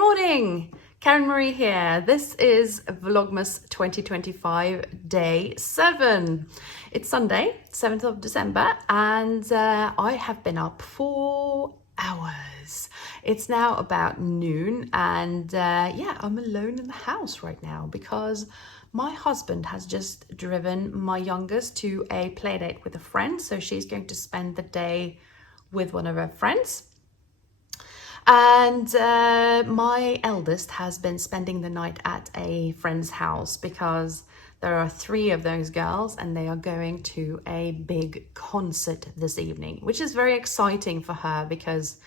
morning, Karen Marie here. This is Vlogmas 2025 day 7. It's Sunday, 7th of December, and I have been up for hours. It's now about noon, and yeah, I'm alone in the house right now because my husband has just driven my youngest to a play date with a friend, so she's going to spend the day with one of her friends. And my eldest has been spending the night at a friend's house because there are 3 of those girls and they are going to a big concert this evening, which is very exciting for her because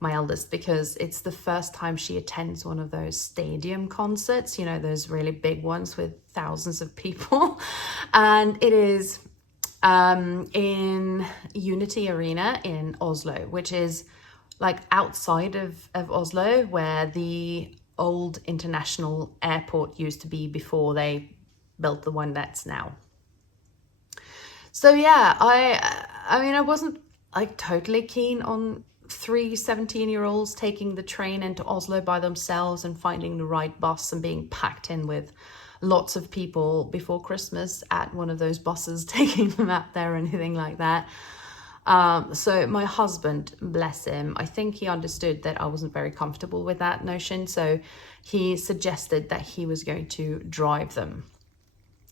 it's the first time she attends one of those stadium concerts, you know, those really big ones with thousands of people. And it is in Unity Arena in Oslo, which is like outside of Oslo, where the old international airport used to be before they built the one that's now. So yeah, I mean, I wasn't like totally keen on 3 17-year-olds taking the train into Oslo by themselves and finding the right bus and being packed in with lots of people before Christmas at one of those buses taking them out there or anything like that. So my husband, bless him, I think he understood that I wasn't very comfortable with that notion. So he suggested that he was going to drive them.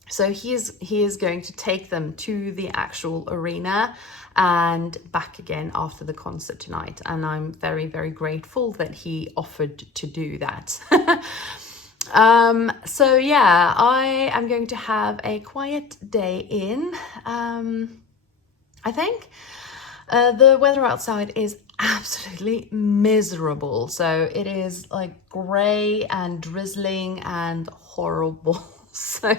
So he is going to take them to the actual arena and back again after the concert tonight. And I'm very, very grateful that he offered to do that. So yeah, I am going to have a quiet day in, I think. The weather outside is absolutely miserable. So it is like grey and drizzling and horrible. So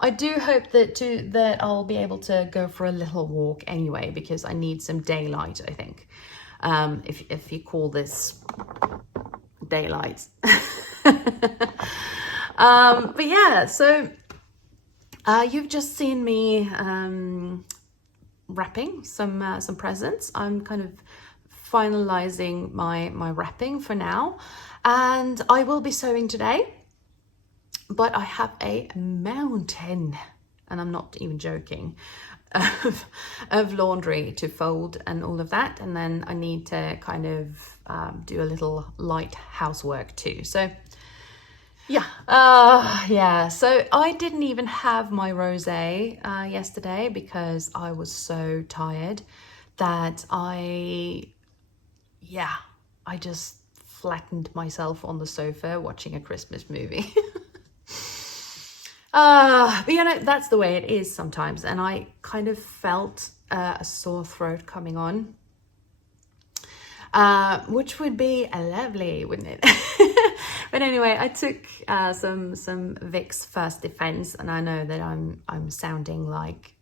I do hope that I'll be able to go for a little walk anyway, because I need some daylight, I think. If you call this daylight. But yeah, so you've just seen me wrapping some presents. I'm kind of finalizing my wrapping for now, and I will be sewing today, but I have a mountain, and I'm not even joking, of laundry to fold and all of that, and then I need to kind of do a little light housework too. So yeah, so I didn't even have my rosé yesterday because I was so tired that I just flattened myself on the sofa watching a Christmas movie. But you know, that's the way it is sometimes, and I kind of felt a sore throat coming on, which would be lovely, wouldn't it? But anyway, I took some Vicks First Defense, and I know that I'm sounding like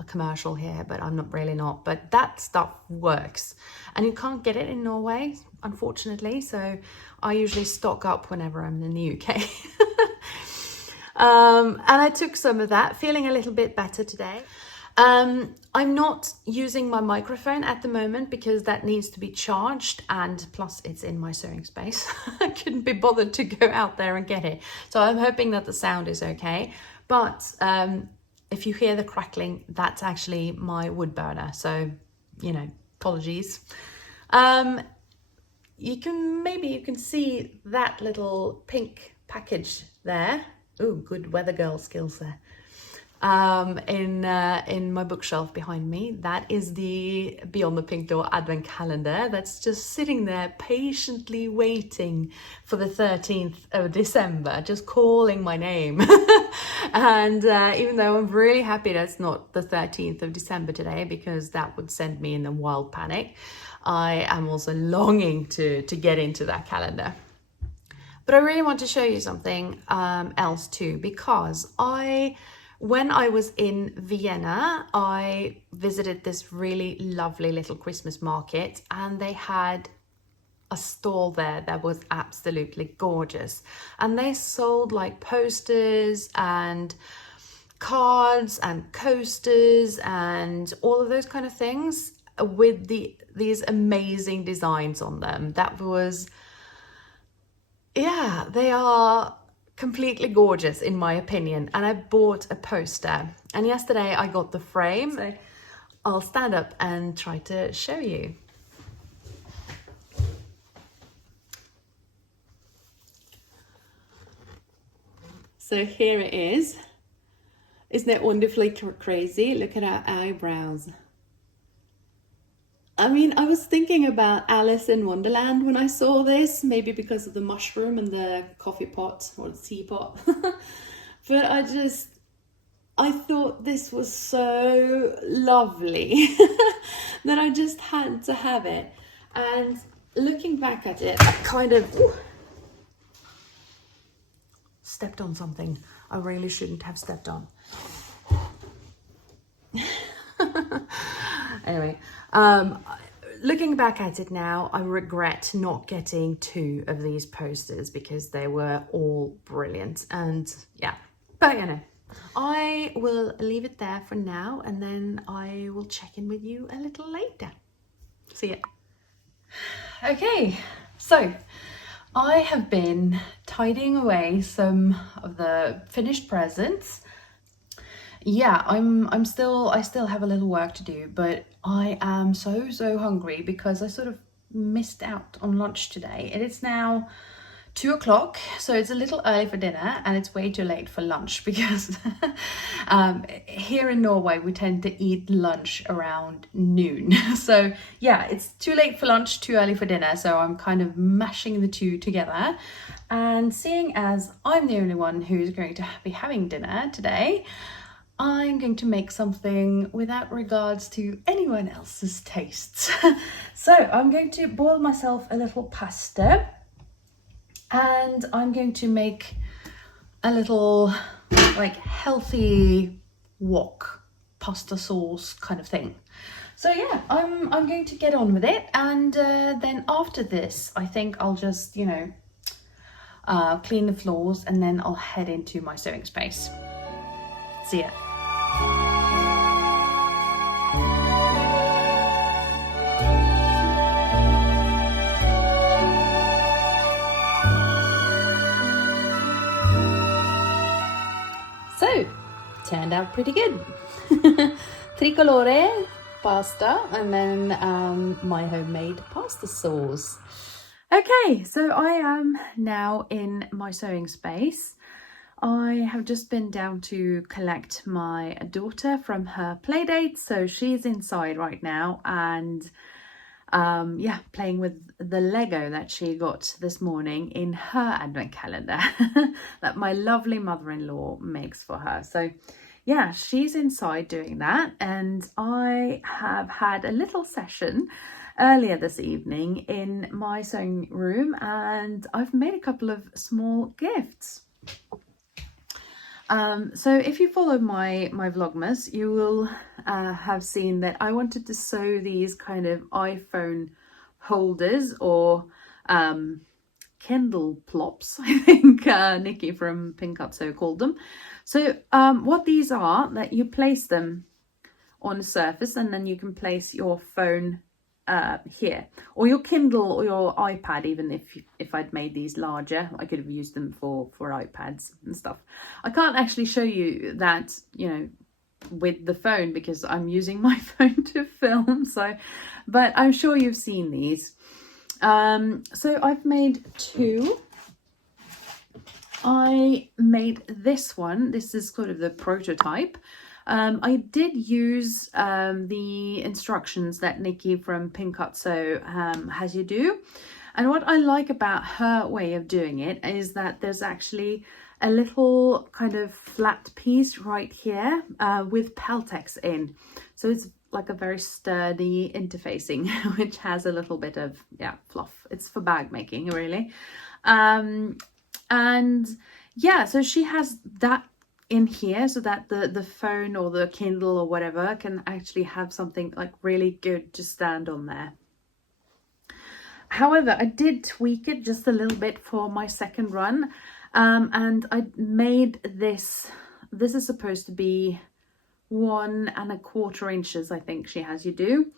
a commercial here, but I'm not. But that stuff works, and you can't get it in Norway, unfortunately. So I usually stock up whenever I'm in the UK. And I took some of that, feeling a little bit better today. I'm not using my microphone at the moment because that needs to be charged, and plus it's in my sewing space. I couldn't be bothered to go out there and get it. So I'm hoping that the sound is okay. But if you hear the crackling, that's actually my wood burner. So, you know, apologies. You can see that little pink package there. Oh, good weather girl skills there. In my bookshelf behind me. That is the Beyond the Pink Door advent calendar that's just sitting there patiently waiting for the 13th of December, just calling my name. And even though I'm really happy that's not the 13th of December today, because that would send me in a wild panic, I am also longing to get into that calendar. But I really want to show you something else too, because when I was in Vienna, I visited this really lovely little Christmas market, and they had a stall there that was absolutely gorgeous. And they sold like posters and cards and coasters and all of those kind of things with these amazing designs on them. That was yeah, they are completely gorgeous in my opinion. And I bought a poster, and yesterday I got the frame. So I'll stand up and try to show you. So here it is. Isn't it wonderfully crazy? Look at our eyebrows. I mean, I was thinking about Alice in Wonderland when I saw this, maybe because of the mushroom and the coffee pot or the teapot. But I thought this was so lovely that I just had to have it. And looking back at it, I kind of stepped on something I really shouldn't have stepped on. Anyway, looking back at it now, I regret not getting 2 of these posters because they were all brilliant. And yeah, but you know, I will leave it there for now, and then I will check in with you a little later. See ya. Okay, so I have been tidying away some of the finished presents. Yeah, I still have a little work to do, but I am so hungry because I sort of missed out on lunch today. And it's now 2 o'clock, so it's a little early for dinner and it's way too late for lunch because here in Norway we tend to eat lunch around noon. So yeah, it's too late for lunch, too early for dinner, so I'm kind of mashing the two together. And seeing as I'm the only one who's going to be having dinner today, I'm going to make something without regards to anyone else's tastes. So I'm going to boil myself a little pasta, and I'm going to make a little like healthy wok pasta sauce kind of thing. So yeah, I'm going to get on with it, and then after this I think I'll just, you know, clean the floors, and then I'll head into my sewing space. See ya. So, turned out pretty good. Tricolore pasta, and then my homemade pasta sauce. Okay, so I am now in my sewing space. I have just been down to collect my daughter from her play date, so she's inside right now, and yeah, playing with the Lego that she got this morning in her advent calendar that my lovely mother-in-law makes for her. So yeah, she's inside doing that, and I have had a little session earlier this evening in my sewing room, and I've made a couple of small gifts. So if you follow my Vlogmas, you will have seen that I wanted to sew these kind of iPhone holders, or Kindle plops, I think Nikki from Pink Up Sew called them. So what these are, that you place them on a surface, and then you can place your phone here, or your Kindle or your iPad. Even if I'd made these larger, I could have used them for iPads and stuff. I can't actually show you that, you know, with the phone because I'm using my phone to film. So, but I'm sure you've seen these. So I've made 2. I made this one. This is sort of the prototype. I did use the instructions that Nikki from Pink Cut Sew has you do. And what I like about her way of doing it is that there's actually a little kind of flat piece right here with Peltex in. So it's like a very sturdy interfacing, which has a little bit of, yeah, fluff. It's for bag making, really. And yeah, so she has that in here so that the phone or the Kindle or whatever can actually have something like really good to stand on there. However, I did tweak it just a little bit for my second run, and I made this. This is supposed to be 1 1/4 inches, I think she has you do.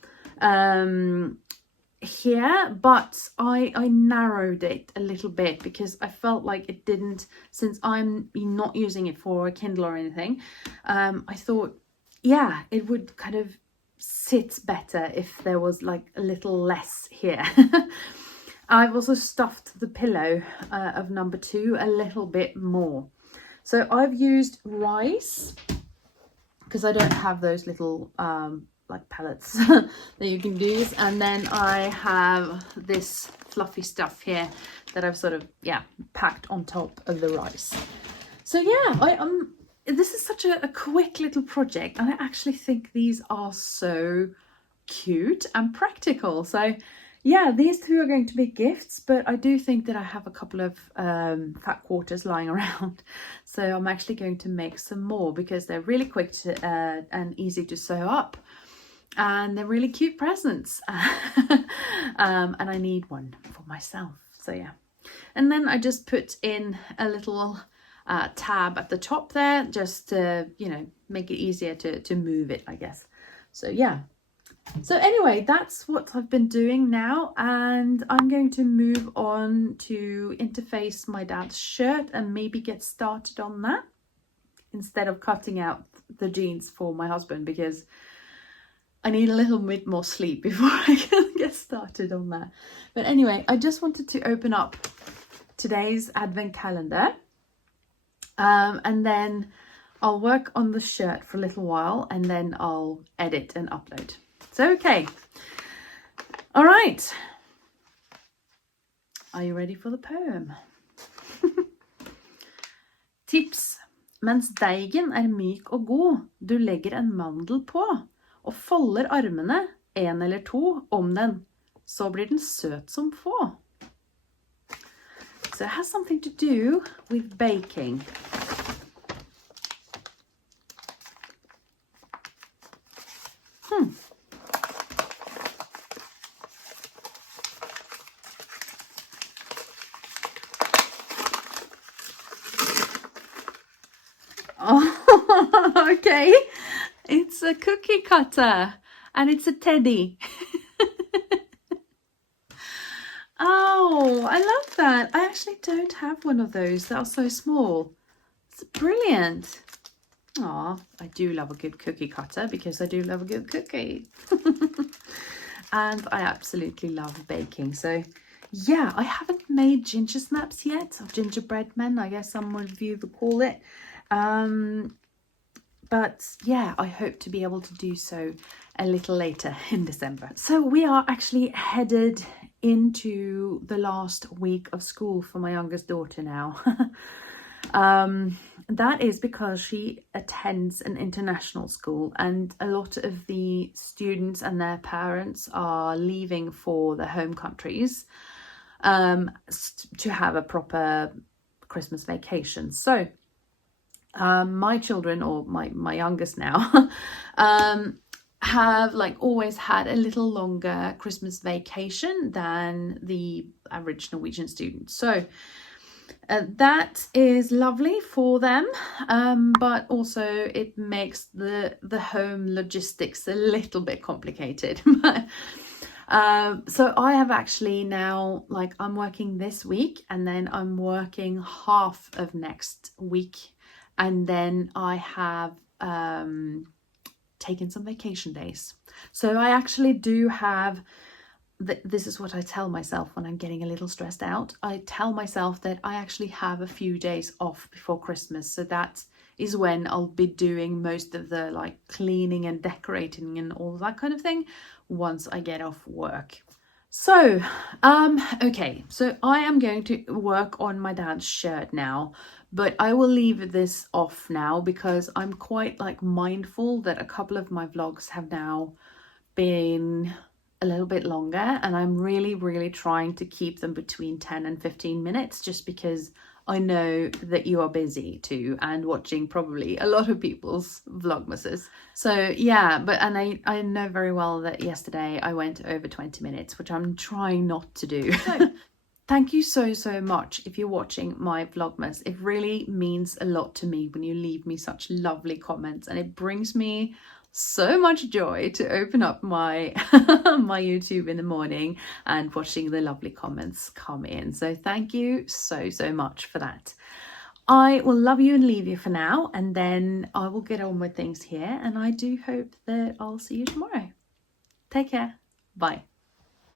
here, but I narrowed it a little bit because I felt like it didn't, since I'm not using it for a Kindle or anything, I thought, yeah, it would kind of sit better if there was like a little less here. I've also stuffed the pillow of number 2 a little bit more. So I've used rice, because I don't have those little like pellets that you can use, and then I have this fluffy stuff here that I've sort of packed on top of the rice. So yeah, this is such a quick little project, and I actually think these are so cute and practical. So yeah, these 2 are going to be gifts, but I do think that I have a couple of fat quarters lying around. So I'm actually going to make some more because they're really quick to, and easy to sew up. And they're really cute presents. And I need one for myself. So yeah. And then I just put in a little tab at the top there, just to, make it easier to move it, I guess. So yeah. So anyway, that's what I've been doing now, and I'm going to move on to interface my dad's shirt and maybe get started on that instead of cutting out the jeans for my husband, because I need a little bit more sleep before I can get started on that. But anyway, I just wanted to open up today's advent calendar, and then I'll work on the shirt for a little while, and then I'll edit and upload. So, okay. All right. Are you ready for the poem? Tips. Mens deigen myk og god, du legger en mandel på, og folder armene, en eller to, om den, så blir den søt som få. So it has something to do with baking. Oh, okay. It's a cookie cutter and it's a teddy. Oh, I love that. I actually don't have one of those that are so small. It's brilliant. Aw, I do love a good cookie cutter because I do love a good cookie. And I absolutely love baking. So yeah, I haven't made ginger snaps yet, or gingerbread men, I guess some of you would call it. But yeah, I hope to be able to do so a little later in December. So we are actually headed into the last week of school for my youngest daughter now. That is because she attends an international school, and a lot of the students and their parents are leaving for their home countries to have a proper Christmas vacation. So my children, or my youngest now, have like always had a little longer Christmas vacation than the average Norwegian student. So that is lovely for them, but also it makes the home logistics a little bit complicated. So I have actually now, like, I'm working this week, and then I'm working half of next week, and then I have taken some vacation days. So I actually do have, this is what I tell myself when I'm getting a little stressed out. I tell myself that I actually have a few days off before Christmas. So that is when I'll be doing most of the like cleaning and decorating and all that kind of thing once I get off work. So, okay, so I am going to work on my dad's shirt now, but I will leave this off now because I'm quite like mindful that a couple of my vlogs have now been a little bit longer, and I'm really trying to keep them between 10 and 15 minutes, just because I know that you are busy too and watching probably a lot of people's Vlogmases. So yeah, and I know very well that yesterday I went over 20 minutes, which I'm trying not to do. So, thank you so much if you're watching my Vlogmas. It really means a lot to me when you leave me such lovely comments, and it brings me so much joy to open up my my YouTube in the morning and watching the lovely comments come in. So thank you so much for that. I will love you and leave you for now, and then I will get on with things here, and I do hope that I'll see you tomorrow. Take care. Bye.